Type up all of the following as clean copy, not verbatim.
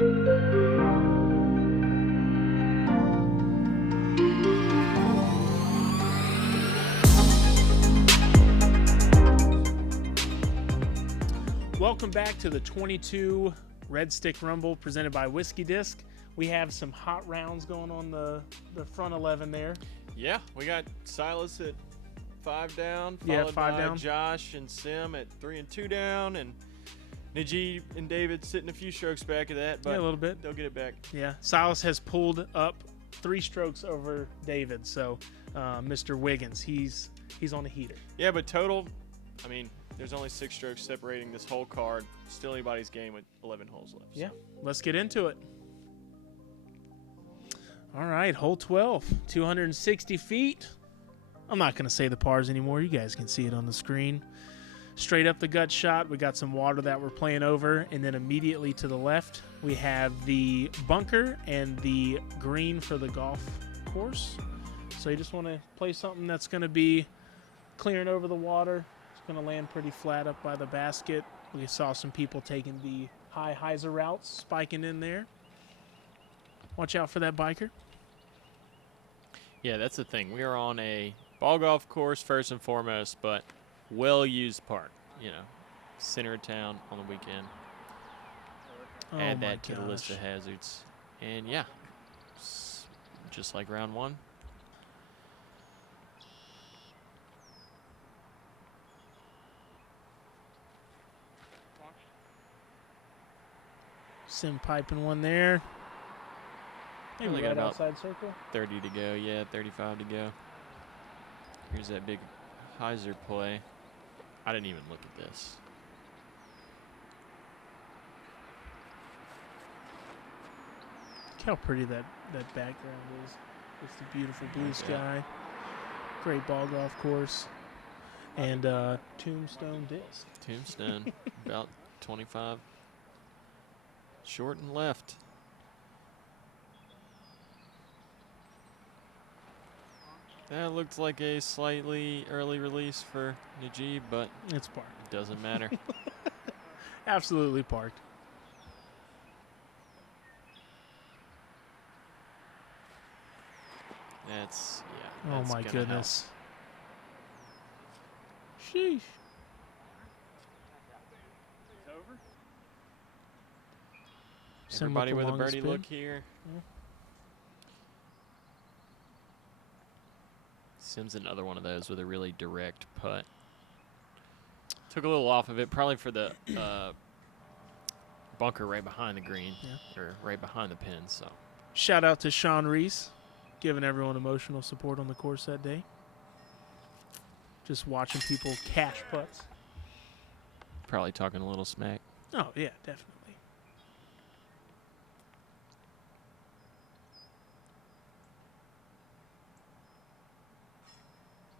Welcome back to the 22 Red Stick Rumble presented by Whiskey Disc. We have some hot rounds going on the front 11 there. Yeah, we got Silas at 5 down, followed by Josh and Sim at 3 and 2 down, and Najee and David sitting a few strokes back of that, but yeah, a little bit. They'll get it back. Yeah, Silas has pulled up 3 strokes over David, so Mr. Wiggins, he's on the heater. Yeah, but total, I mean, there's only 6 strokes separating this whole card. Still anybody's game with 11 holes left. Yeah, let's get into it. All right, hole 12, 260 feet. I'm not going to say the pars anymore. You guys can see it on the screen. Straight up the gut shot, we got some water that we're playing over, and then immediately to the left, we have the bunker and the green for the golf course. So you just want to play something that's going to be clearing over the water. It's going to land pretty flat up by the basket. We saw some people taking the high hyzer routes, spiking in there. Watch out for that biker. Yeah, that's the thing. We are on a ball golf course first and foremost, but well-used park. You know, center of town on the weekend. Add that to the list of hazards. And, yeah, just like round 1. Sim piping one there. Maybe Only right got about outside circle. 30 to go. Yeah, 35 to go. Here's that big hyzer play. I didn't even look at this. Look how pretty that background is. It's the beautiful blue sky. Great ball golf course. And tombstone disc. Tombstone, about 25. Short and left. That looked like a slightly early release for Najee, but it's parked. It doesn't matter. Absolutely parked. That's, yeah. Oh that's my goodness. Help. Sheesh. Everybody with a birdie look here. Yeah. Sim's another one of those with a really direct putt. Took a little off of it, probably for the bunker right behind the green, or right behind the pin. So, shout out to Sean Reese, giving everyone emotional support on the course that day. Just watching people cash putts. Probably talking a little smack. Oh yeah, definitely.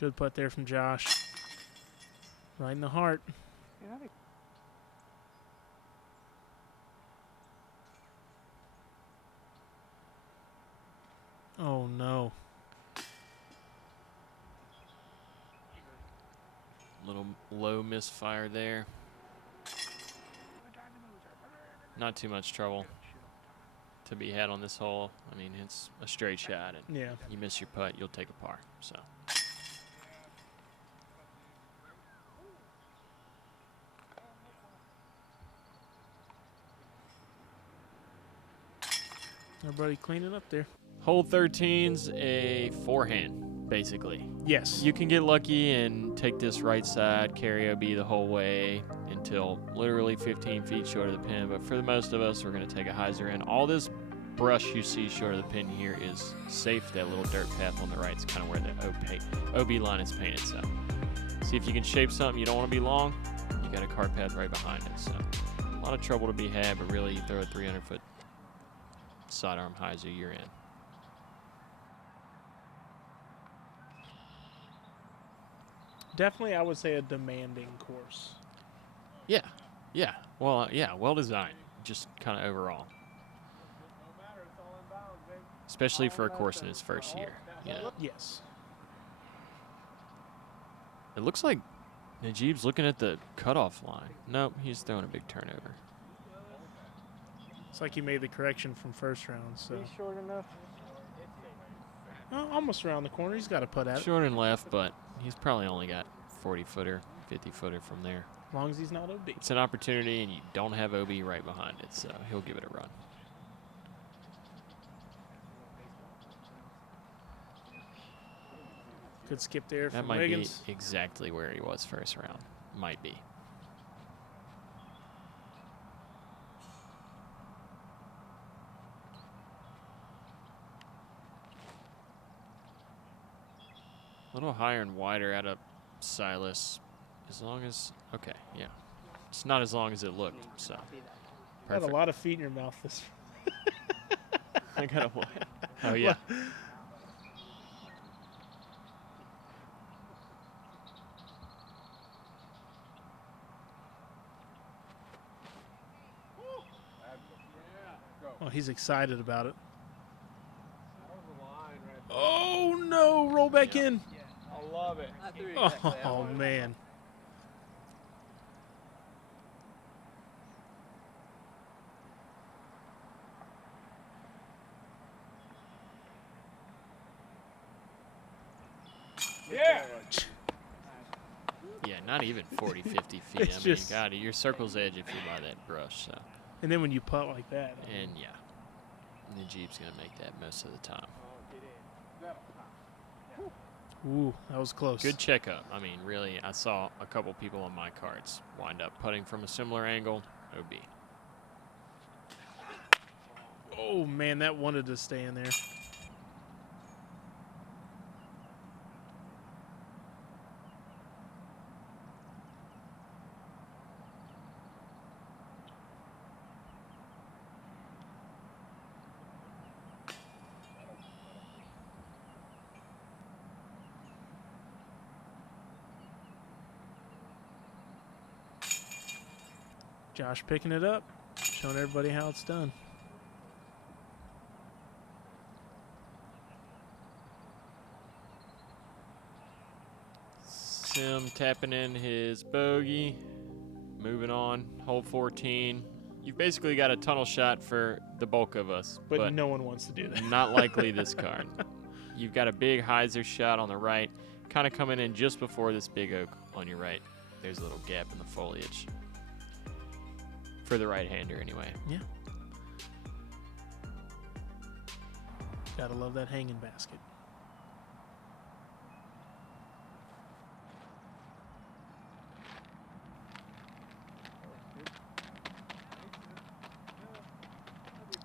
Good putt there from Josh. Right in the heart. Oh, no. Little low misfire there. Not too much trouble to be had on this hole. I mean, it's a straight shot, and you miss your putt, you'll take a par. So. Everybody cleaning up there. Hole 13's a forehand, basically. Yes. You can get lucky and take this right side, carry OB the whole way until literally 15 feet short of the pin. But for the most of us, we're going to take a hyzer in. All this brush you see short of the pin here is safe. That little dirt path on the right is kind of where the OB line is painted. So see if you can shape something. You don't want to be long. You got a cart path right behind it. So a lot of trouble to be had, but really you throw a 300-foot sidearm hyzer, you're in. Definitely, I would say a demanding course. Yeah, yeah. Well, yeah, well designed, just kind of overall. Especially for a course in its first year. You know? Yes. It looks like Najeeb's looking at the cutoff line. Nope, he's throwing a big turnover. It's like he made the correction from first round. So He's short enough. oh, almost around the corner. He's got to put at it. Short and left, but he's probably only got 40-footer, 50-footer from there. As long as he's not OB. It's an opportunity, and you don't have OB right behind it, so he'll give it a run. Good skip there That from might Wiggins. be exactly where he was first round. Might be. A little higher and wider out of Silas. As long as, okay, yeah. It's not as long as it looked, so. Had a Perfect. lot of feet in your mouth this. I got a what? Oh, yeah. Oh, he's excited about it. Oh no! Roll back in. I love it. Oh man. Yeah. Yeah, not even 40, 50 feet. It's I mean, just- God, you're circle's edge if you're by that brush, so. And then when you putt like that, And, yeah. And the Jeep's going to make that most of the time. ooh, that was close. Good checkup. I mean, really, I saw a couple people on my cards wind up putting from a similar angle. OB. Oh man, that wanted to stay in there. Josh picking it up, showing everybody how it's done. Sim tapping in his bogey. Moving on. Hole 14. You've basically got a tunnel shot for the bulk of us, But no one wants to do that. not likely this card. You've got a big hyzer shot on the right, kind of coming in just before this big oak on your right. There's a little gap in the foliage. For the right-hander, anyway. Yeah. Gotta love that hanging basket.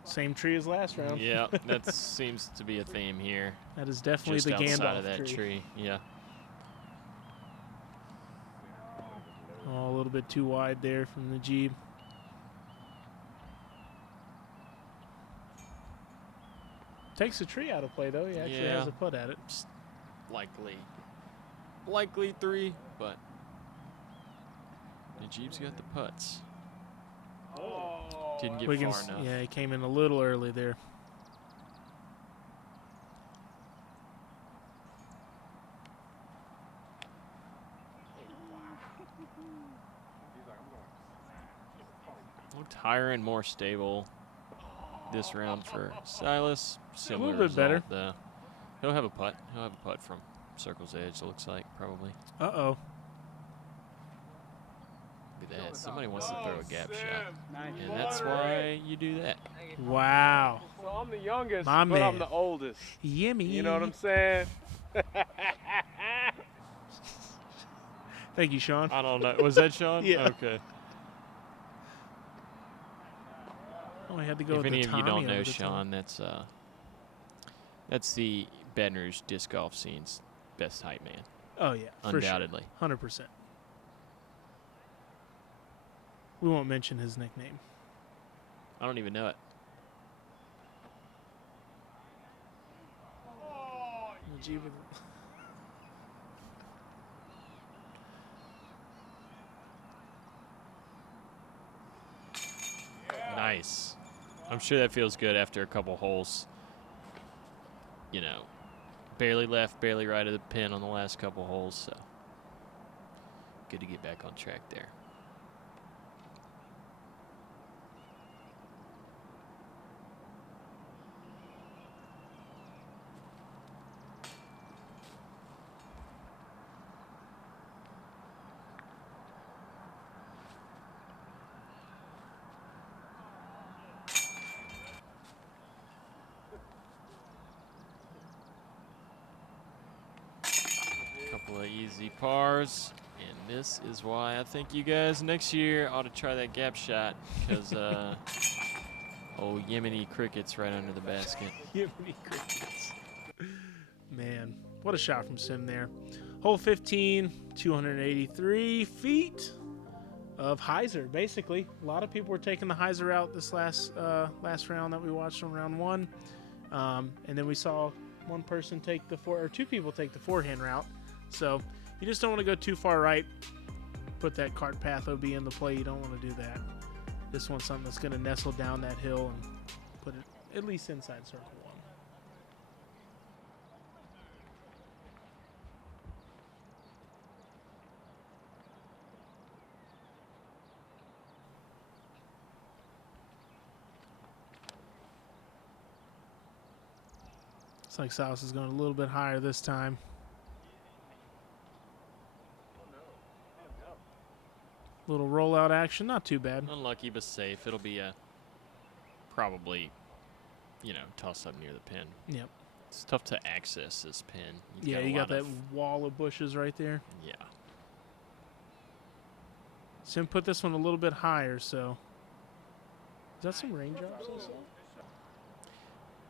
Same tree as last round. Yeah, that seems to be a theme here. That is definitely Just the outside Gandalf of that tree. Yeah. Oh, a little bit too wide there from the Jeep. Takes the tree out of play though. He actually Yeah. has a putt at it. Likely 3, but the Jeep's got the putts. Didn't get Wiggins, far enough. yeah, he came in a little early there. Looked higher and more stable this round for Silas. Similar little bit better. result, though. He'll have a putt. He'll have a putt from circle's edge, it looks like, probably. Uh-oh. Look at that. Somebody wants to throw a gap shot. And that's why you do that. Wow. So I'm the youngest, My but I'm man. the oldest. Yummy. You know what I'm saying? Thank you, Sean. I don't know. Was that Sean? Yeah. Okay. Oh, I had to go If with any the of you Tommy don't know over the top. Sean, that's the Baton Rouge disc golf scene's best hype man, Oh, yeah. For undoubtedly. sure. 100%. We won't mention his nickname. I don't even know it. The Jeep with- Nice. I'm sure that feels good after a couple holes. You know, barely left, barely right of the pin on the last couple holes, so good to get back on track there. Couple of easy pars. And this is why I think you guys next year ought to try that gap shot, because old Yemeni crickets right under the basket. Yemeni crickets. Man, what a shot from Sim there. Hole 15, 283 feet of hyzer, basically. A lot of people were taking the hyzer out this last round that we watched on round 1. And then we saw one person take the two people take the forehand route. So you just don't want to go too far right. Put that cart path OB in the play. You don't want to do that. This one's something that's going to nestle down that hill and put it at least inside circle 1. Looks like Silas is going a little bit higher this time. Little rollout action, not too bad. Unlucky but safe. It'll be a probably, toss up near the pin. Yep. It's tough to access this pin. Yeah, you got that wall of bushes right there. Yeah. Sim put this one a little bit higher, so. Is that some raindrops also?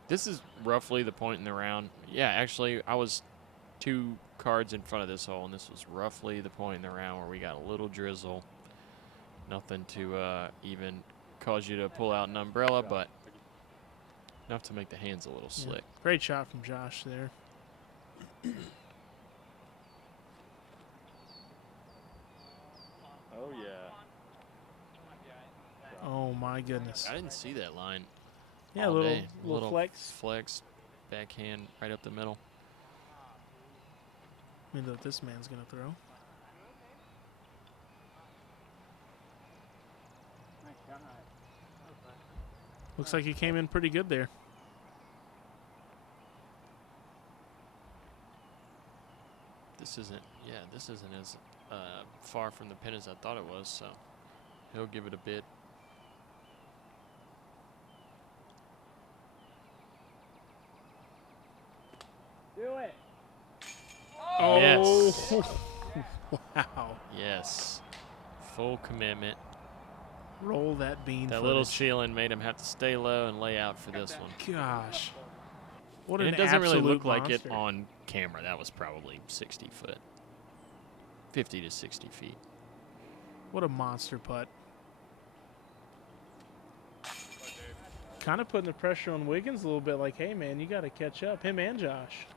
This is roughly the point in the round. Yeah, actually, I was 2 cards in front of this hole, and this was roughly the point in the round where we got a little drizzle. Nothing to even cause you to pull out an umbrella, but enough to make the hands a little slick. Yeah. Great shot from Josh there. Oh, yeah. Oh, my goodness. I didn't see that line. Yeah, all little day. little flex. Flex, backhand right up the middle. I mean, what this man's going to throw. Looks like he came in pretty good there. This isn't as far from the pin as I thought it was, so he'll give it a bit. Do it. Oh, Yes. Wow. Yes. Full commitment. Roll that bean. That little ceiling made him have to stay low and lay out for this one. Gosh. What And an it doesn't really absolute look like it monster. on camera. That was probably 60 foot. 50 to 60 feet. What a monster putt. Kind of putting the pressure on Wiggins a little bit, like, hey, man, you got to catch up. Him and Josh.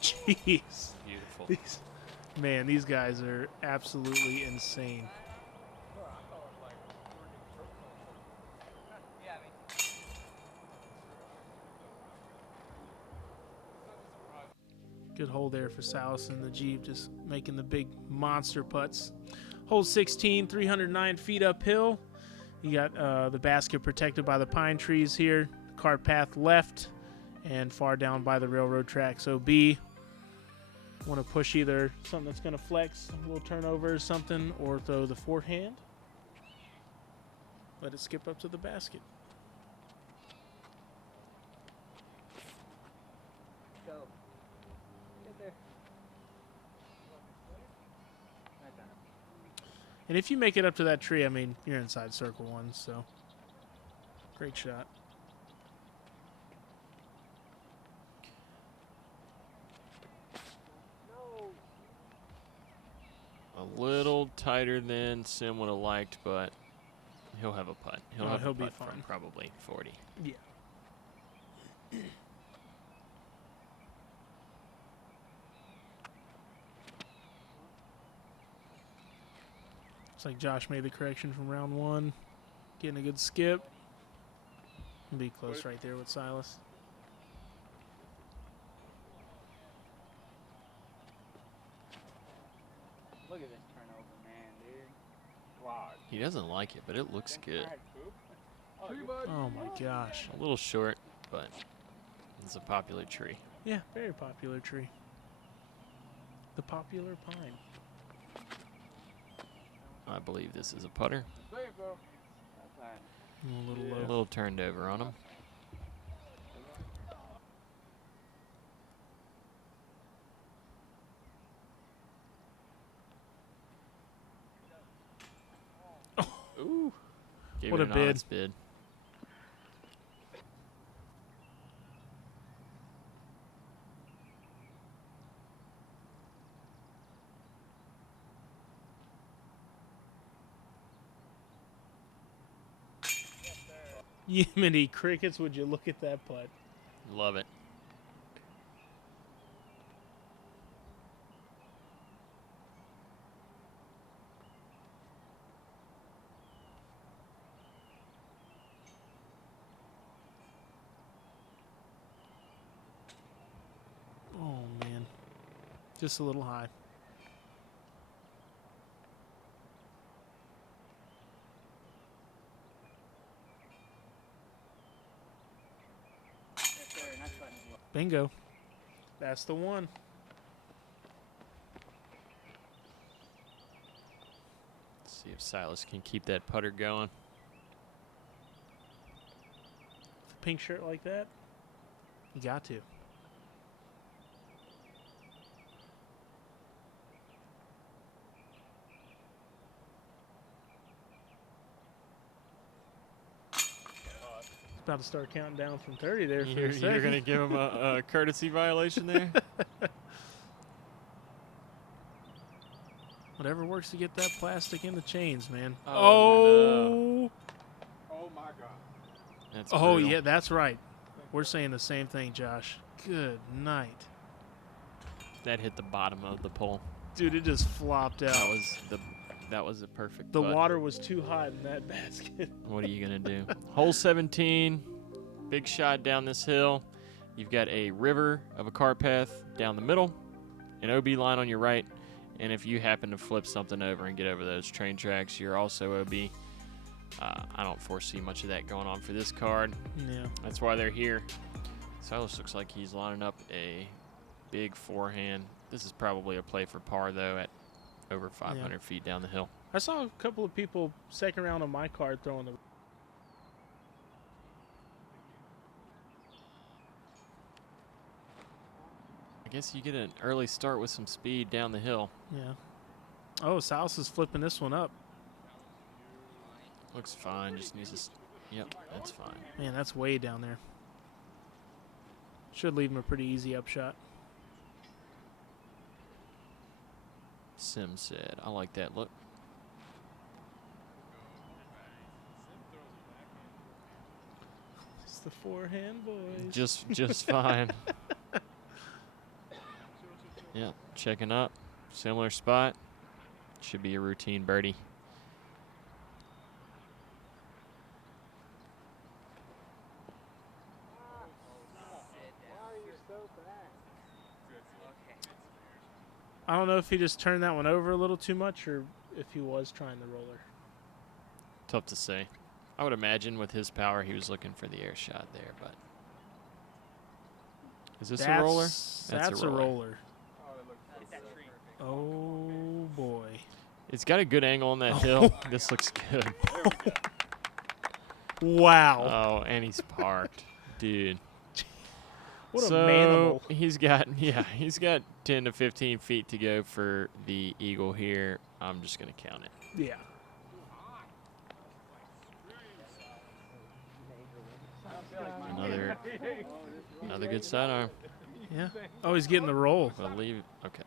Jeez. Beautiful. These guys are absolutely insane. Good hole there for Salas and the Jeep, just making the big monster putts. Hole 16, 309 feet uphill. You got the basket protected by the pine trees here. Cart path left and far down by the railroad tracks. So B, want to push either something that's going to flex, a little turnover or something, or throw the forehand. Let it skip up to the basket. Go. Get there. Right there. And if you make it up to that tree, I mean, you're inside circle 1, so great shot. A little tighter than Sim would have liked, but he'll have a putt. He'll be putt from fine. probably 40. Yeah. Looks like Josh made the correction from round 1. Getting a good skip. Be close right there with Silas. Look at this turnover, man, dude. Wow. He doesn't like it, but it looks good. Oh my gosh. A little short, but it's a popular tree. Yeah, very popular tree. The popular pine. I believe this is a putter. A little A low. little turned over on him. Ooh. Gave What it a an bid. honest bid. Yemeni crickets, would you look at that putt? Love it. Oh, man. Just a little high. Bingo. That's the one. Let's see if Silas can keep that putter going. Pink shirt like that, you got to. About to start counting down from 30 there for a You're second. going to give him a courtesy violation there? Whatever works to get that plastic in the chains, man. Oh, Oh my God. That's Oh, brutal. yeah, that's right. We're saying the same thing, Josh. Good night. That hit the bottom of the pole. Dude, it just flopped out. That was a perfect The putt. water was too hot in that basket. What are you going to do? Hole 17, big shot down this hill. You've got a river of a cart path down the middle, an OB line on your right, and if you happen to flip something over and get over those train tracks, you're also OB. I don't foresee much of that going on for this card. Yeah. That's why they're here. Silas looks like he's lining up a big forehand. This is probably a play for par, though, at over 500 feet down the hill. I saw a couple of people second round on my card throwing the. I guess you get an early start with some speed down the hill. Yeah. Oh, South is flipping this one up. Looks fine. Just needs to. Yep, that's fine. Man, that's way down there. Should leave him a pretty easy upshot. Sim said, I like that look. It's the forehand, boys. Just fine. Yeah, checking up. Similar spot. Should be a routine birdie. I don't know if he just turned that one over a little too much or if he was trying the roller. Tough to say. I would imagine with his power he was looking for the air shot there, but. Is this a roller? That's a roller. Oh, boy. It's got a good angle on that hill. This looks good. Wow. Oh, and he's parked. Dude. What so a manimal. he's got 10 to 15 feet to go for the eagle here. I'm just going to count it. Yeah. Another good sidearm. Yeah. Oh, he's getting the roll. Believe. Okay.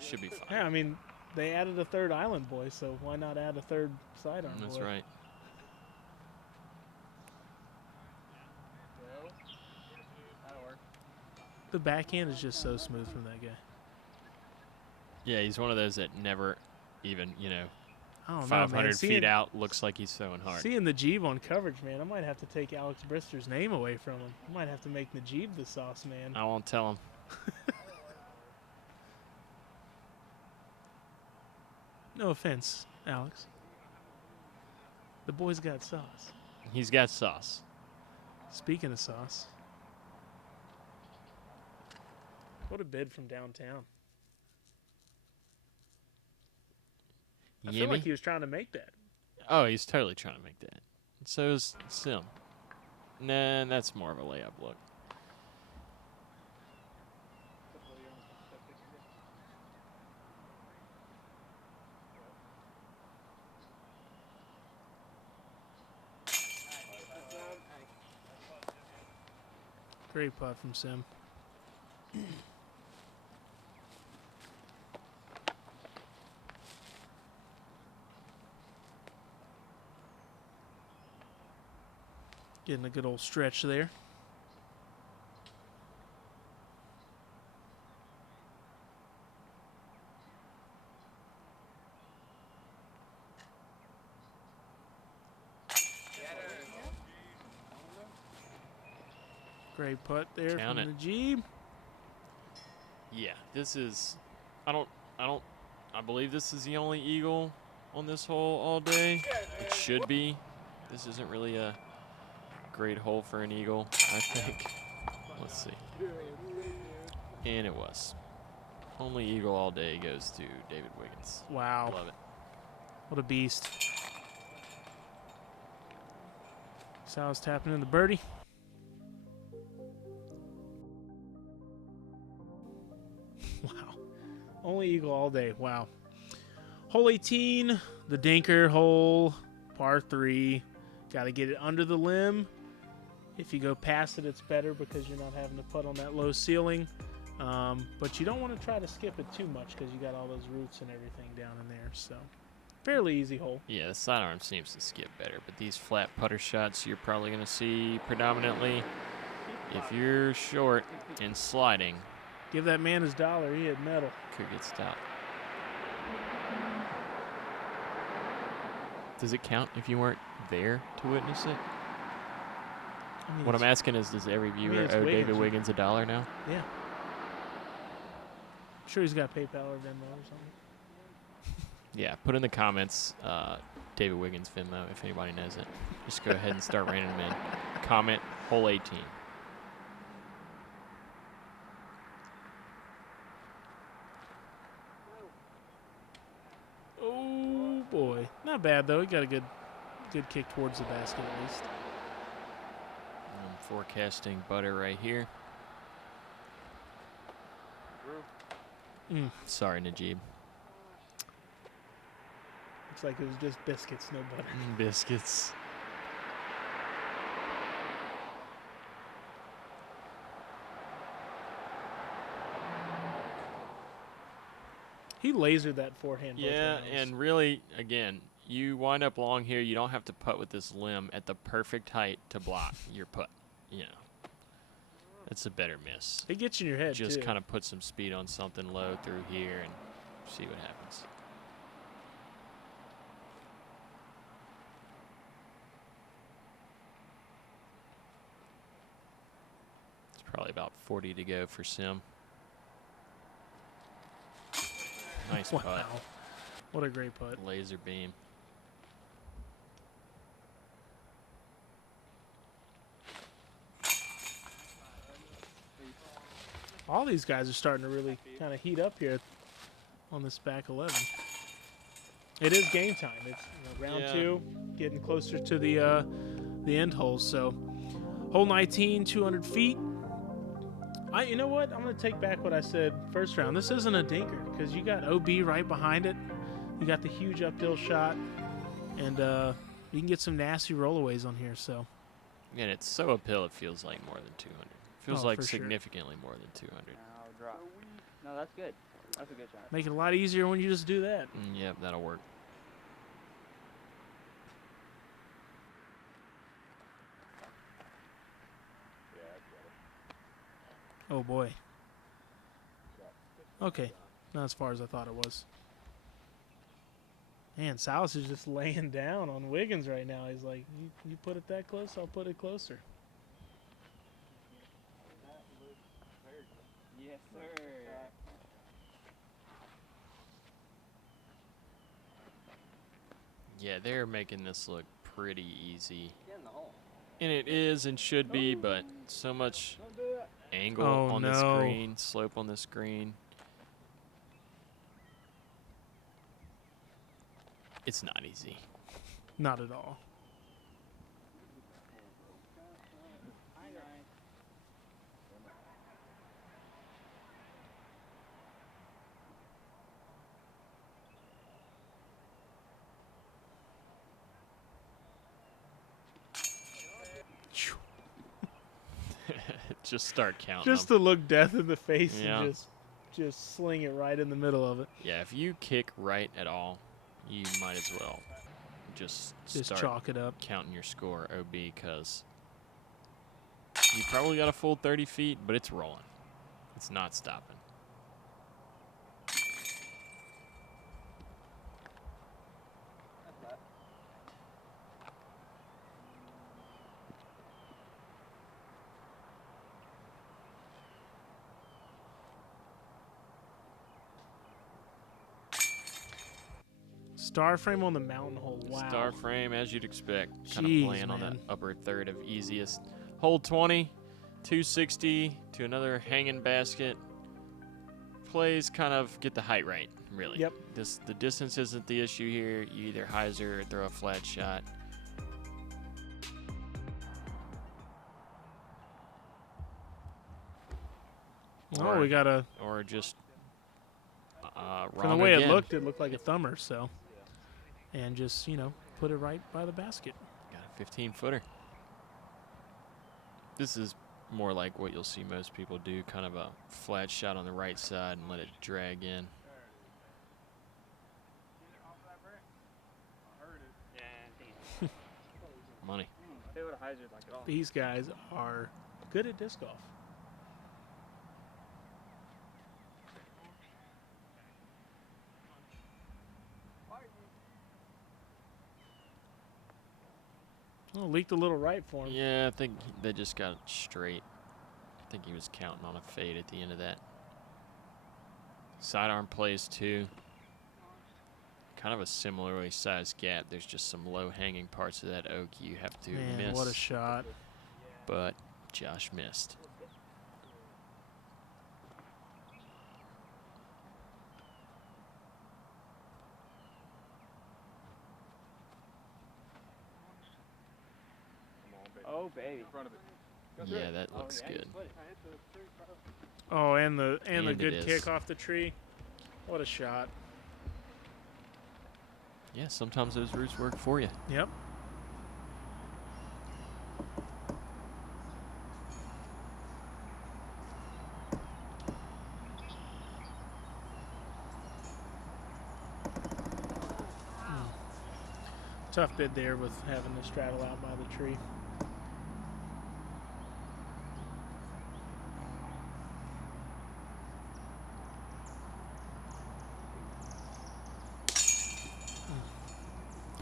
Should be fine. Yeah, I mean, they added a third island boy, so why not add a third sidearm That's boy? right. The backhand is just so smooth from that guy. Yeah, he's one of those that never even, I don't know, 500 man. feet out looks like he's throwing hard. Seeing Najib on coverage, man, I might have to take Alex Brister's name away from him. I might have to make Najib the sauce man. I won't tell him. No offense, Alex. The boy's got sauce. He's got sauce. Speaking of sauce. What a bid from downtown. I feel Yimmy? like he was trying to make that. Oh, he's totally trying to make that. So is Sim. Nah, that's more of a layup look. Great putt from Sim. Getting a good old stretch there. Great putt there Count from it. Najib. Yeah, this is. I believe this is the only eagle on this hole all day. It should be. This isn't really a great hole for an eagle, I think. Let's see. And it was. Only eagle all day goes to David Wiggins. Wow. Love it. What a beast. Sal's tapping in the birdie. Wow. Only eagle all day. Wow. Hole 18, the dinker hole, par 3. Got to get it under the limb. If you go past it, it's better because you're not having to putt on that low ceiling. But you don't want to try to skip it too much because you got all those roots and everything down in there. So, fairly easy hole. Yeah, the sidearm seems to skip better, but these flat putter shots you're probably going to see predominantly if you're short and sliding. Give that man his dollar. He hit metal. Could get stopped. Does it count if you weren't there to witness it? I mean, What I'm it's- asking is, does every viewer it's owe Wiggins. David Wiggins $1 now? Yeah. I'm sure he's got PayPal or Venmo or something. Yeah, put in the comments David Wiggins Venmo if anybody knows it. Just go ahead and start raining them in. Comment hole 18. Oh boy, not bad though. He got a good kick towards the basket at least. I'm forecasting butter right here. Sorry, Najib. Looks like it was just biscuits, no butter. Biscuits. He lasered that forehand. both Yeah, rounds. and really, again, you wind up long here. You don't have to putt with this limb at the perfect height to block your putt. You know, it's a better miss. it gets in your head Just too. kind of put some speed on something low through here and see what happens. It's probably about 40 to go for Sim. Nice Wow, putt. what a great putt. Laser beam. All these guys are starting to really kind of heat up here on this back 11. It is game time. It's round Yeah. 2, getting closer to the end holes. So, hole 19, 200 feet. You know what? I'm going to take back what I said first round. This isn't a dinker because you got OB right behind it. You got the huge uphill shot, and you can get some nasty rollaways on here. So, And it's so uphill it feels like more than 200. Feels Oh, like for sure. significantly more than 200. Now drop. No, that's good. That's a good shot. make it a lot easier when you just do that. Yep, that'll work. Oh boy. Okay, not as far as I thought it was. Man, Salas is just laying down on Wiggins right now. He's like, you put it that close, I'll put it closer. Yes, sir. Yeah, they're making this look pretty easy. Get in the hole. And it is and should be, but so much Don't do it. angle Oh, on the no. screen, slope on the screen. It's not easy. Not at all. Just start counting Just them. to look death in the face Yeah. and just sling it right in the middle of it. Yeah, if you kick right at all, you might as well just start Chalk it up. counting your score OB, because you probably got a full 30 feet, but it's rolling. It's not stopping. Star frame on the mountain hole. Wow. Star frame, as you'd expect, kind Jeez, of playing on man. the upper third of easiest. Hole 20, 260 to another hanging basket. Plays kind of get the height right, really. Yep. The distance isn't the issue here. You either hyzer or throw a flat shot. Oh, we got a. Or just wrong From the way again. it looked like a thumber. So, and just put it right by the basket. Got a 15-footer. This is more like what you'll see most people do, kind of a flat shot on the right side and let it drag in. Money. These guys are good at disc golf. Oh, leaked a little right for him. Yeah, I think they just got it straight. I think he was counting on a fade at the end of that. Sidearm plays too. Kind of a similarly sized gap. There's just some low-hanging parts of that oak you have to Man, miss. what a shot. But Josh missed. Oh, baby. Yeah, that looks good. Oh, and the And it good is. kick off the tree. What a shot. Yeah, sometimes those routes work for you. Yep. Tough bid there with having to straddle out by the tree.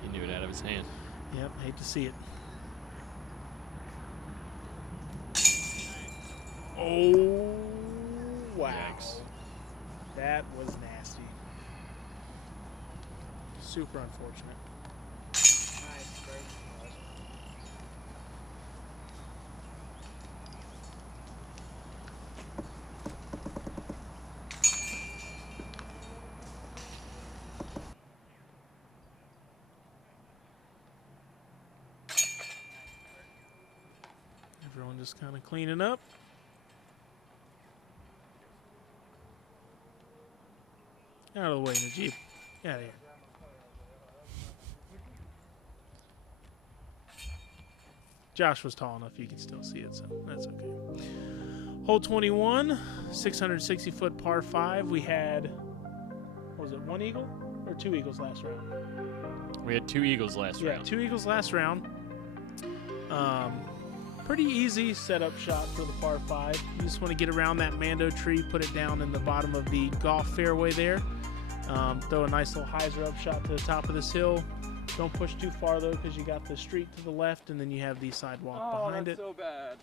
He knew it out of his hand. Yep, hate to see it. Oh, wow. Yikes. That was nasty. Super unfortunate. Nice, bro. Everyone just kind of cleaning up. Out of the way, Najib. Get out of here. Josh was tall enough you can still see it, so that's okay. Hole 21, 660-foot par 5. We had, what was it, one eagle or two eagles last round? We had 2 eagles last Yeah, round. 2 eagles last round. Pretty easy setup shot for the par 5. You just want to get around that Mando tree, put it down in the bottom of the golf fairway there. Throw a nice little hyzer up shot to the top of this hill. Don't push too far though, because you got the street to the left, and then you have the sidewalk behind it. So bad.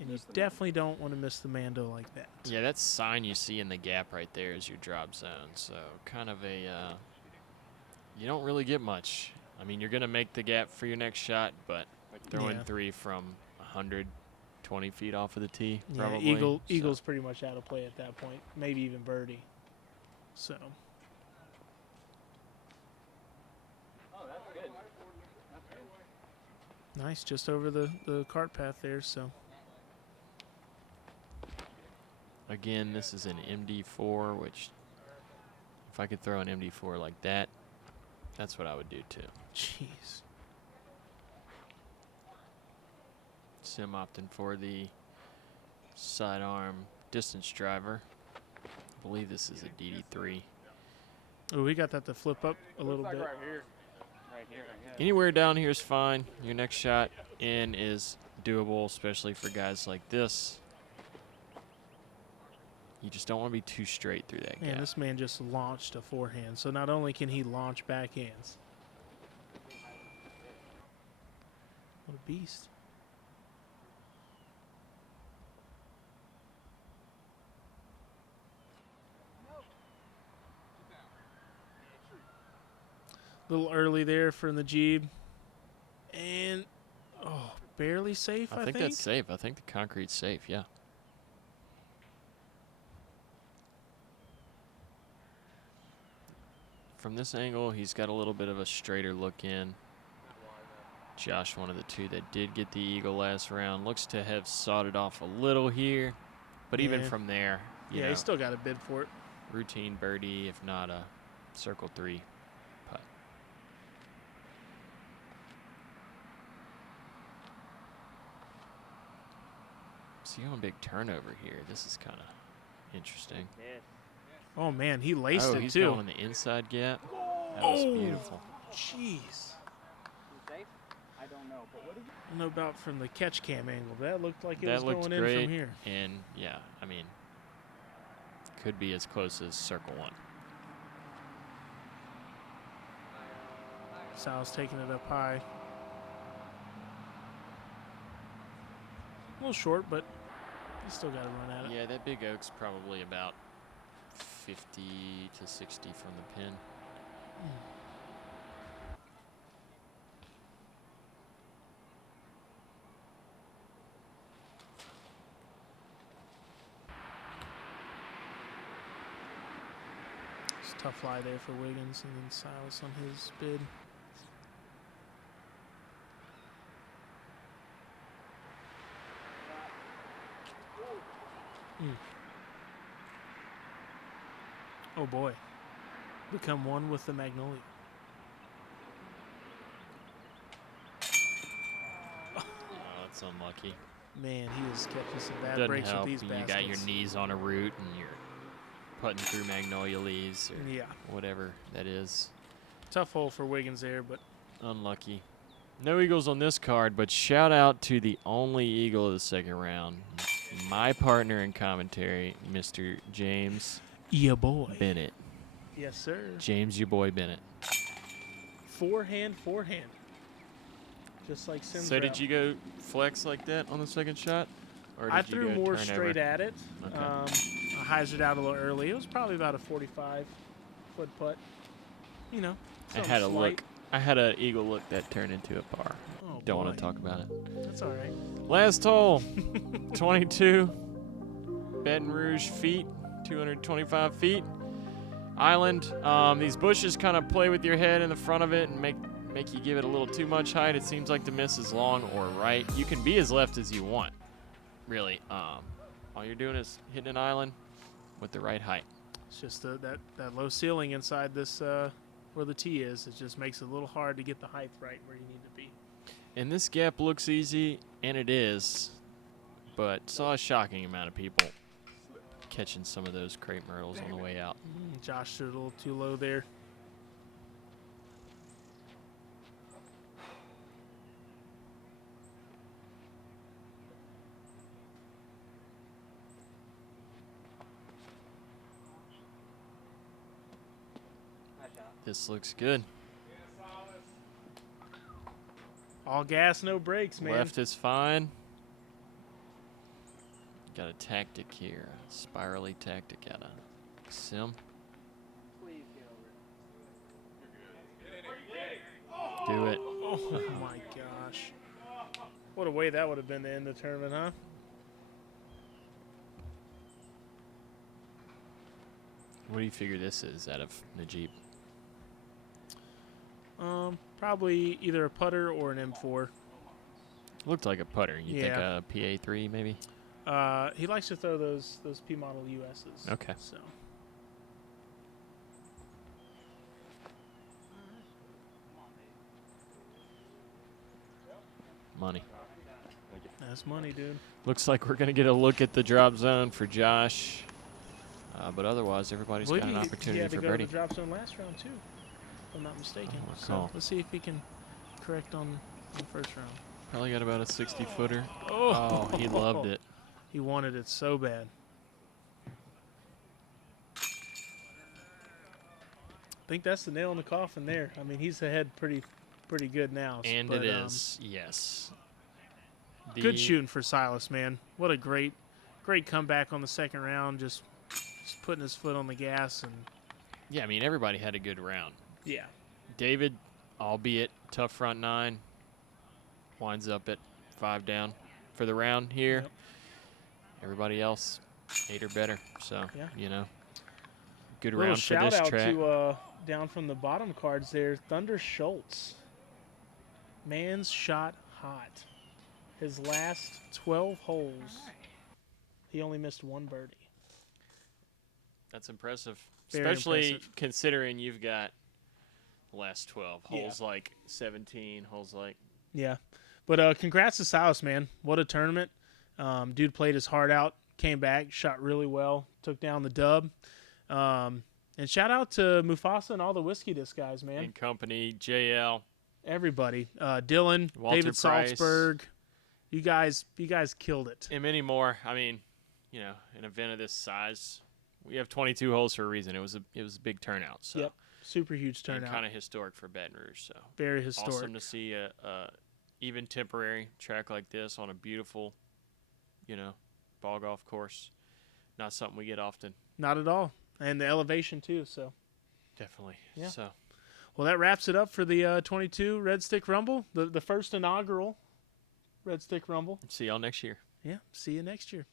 And you definitely don't want to miss the Mando like that. Yeah, that sign you see in the gap right there is your drop zone. So kind of a, you don't really get much. I mean, you're going to make the gap for your next shot, but throwing Yeah. 3 from 120 feet off of the tee, Yeah, probably. so- Eagle's pretty much out of play at that point. Maybe even birdie. So Nice, just over the cart path there. So Again, this is an MD4, which if I could throw an MD4 like that, that's what I would do too. jeez. Sim opting for the sidearm distance driver. I believe this is a DD3. Oh, we got that to flip up a little Looks like bit. right here. Right here. Anywhere down here is fine. Your next shot in is doable, especially for guys like this. You just don't want to be too straight through that Man, gap. this man just launched a forehand. So not only can he launch backhands. What a beast. A little early there from the Jeep. And, oh, barely safe, I think. that's safe. I think the concrete's safe, yeah. From this angle, he's got a little bit of a straighter look in. Josh, one of the two that did get the eagle last round, looks to have sawed it off a little here. But even Yeah. from there, you Yeah, know, he still got a bid for it. routine birdie, if not a circle 3 putt. See on big turnover here. This is kind of interesting. Yes. Oh, man, he laced Oh, it, he's too. going the inside gap. That was Oh. beautiful. Jeez. Is safe? I don't know. But what did I don't know about from the catch cam angle. That looked like it That was looked going in great. from here. And yeah, I mean, could be as close as circle 1. Sal's taking it up high. A little short, but he's still got to run at it. Yeah, that big oak's probably about 50 to 60 from the pin. It's a tough fly there for Wiggins, and then Silas on his bid. Oh boy. Become one with the Magnolia. Oh, that's unlucky. Man, he is catching some bad Doesn't breaks help. with these You baskets. got your knees on a root and you're putting through magnolia leaves or Yeah. whatever that is. Tough hole for Wiggins there, but Unlucky. No eagles on this card, but shout out to the only eagle of the second round. My partner in commentary, Mr. James yeah, boy. Bennett. Yes, sir. James, your boy Bennett. Forehand. Just like Sims. So did you go flex like that on the second shot? Or I did you threw go more turnover? straight at it. Okay. I hyzered out a little early. It was probably about a 45-foot putt. You know, I something had a slight. look. I had an eagle look that turned into a par. Oh, Don't want boy. to talk about it. That's all right. Last hole, 22. Baton Rouge feet, 225 feet. Island. These bushes kind of play with your head in the front of it and make you give it a little too much height. It seems like the miss is long or right. You can be as left as you want, really. All you're doing is hitting an island with the right height. It's just that low ceiling inside this where the tee is. It just makes it a little hard to get the height right where you need to be. And this gap looks easy, and it is, but saw a shocking amount of people catching some of those crepe myrtles on the way out. Josh threw it a little too low there. nice shot? This looks good. All gas, no brakes, man. Left is fine. Got a tactic here, a spirally tactic out of Sim. Please get over it. Do it. Oh my gosh. What a way that would have been to end the tournament, huh? What do you figure this is out of Najib? Probably either a putter or an M4. Looked like a putter. You think Yeah. a PA3 maybe? He likes to throw those P model USs. Okay. So Money. that's money, dude. Looks like we're going to get a look at the drop zone for Josh. But otherwise, everybody's got an He opportunity had to for go to birdie. the drop zone last round too, if I'm not mistaken. Oh, So call. let's see if he can correct on the first round. Probably got about a 60-footer. Oh, Oh, he loved it. He wanted it so bad. I think that's the nail in the coffin there. I mean, he's ahead pretty good now. And but, it is, yes. Good shooting for Silas, man. What a great comeback on the second round. Just putting his foot on the gas and Yeah, I mean, everybody had a good round. yeah. David, albeit tough front nine, winds up at 5 down for the round here. Yep. Everybody else, 8 or better. So, Yeah. you know, good Little round for shout this out track. to down from the bottom cards there, Thunder Schultz. Man's shot hot. His last 12 holes, he only missed one birdie. That's impressive. Very Especially impressive. considering you've got the last 12 Yeah. holes like 17, holes like Yeah. But congrats to Silas, man. What a tournament. Dude played his heart out, came back, shot really well, took down the dub. And shout out to Mufasa and all the Whiskey Disc guys, man. in company, JL. Everybody. Dylan, Walter David Price. Salzberg. You guys killed it. And many more. I mean, you know, an event of this size, we have 22 holes for a reason. It was a big turnout. So Yep. Super huge and turnout. kind of historic for Baton Rouge. So Very historic. awesome to see a even temporary track like this on a beautiful, you know, ball golf course. Not something we get often. Not at all. And the elevation too, so. Definitely. Yeah. So Well, that wraps it up for the 22 Red Stick Rumble, the first inaugural Red Stick Rumble. see y'all next year. Yeah, see you next year.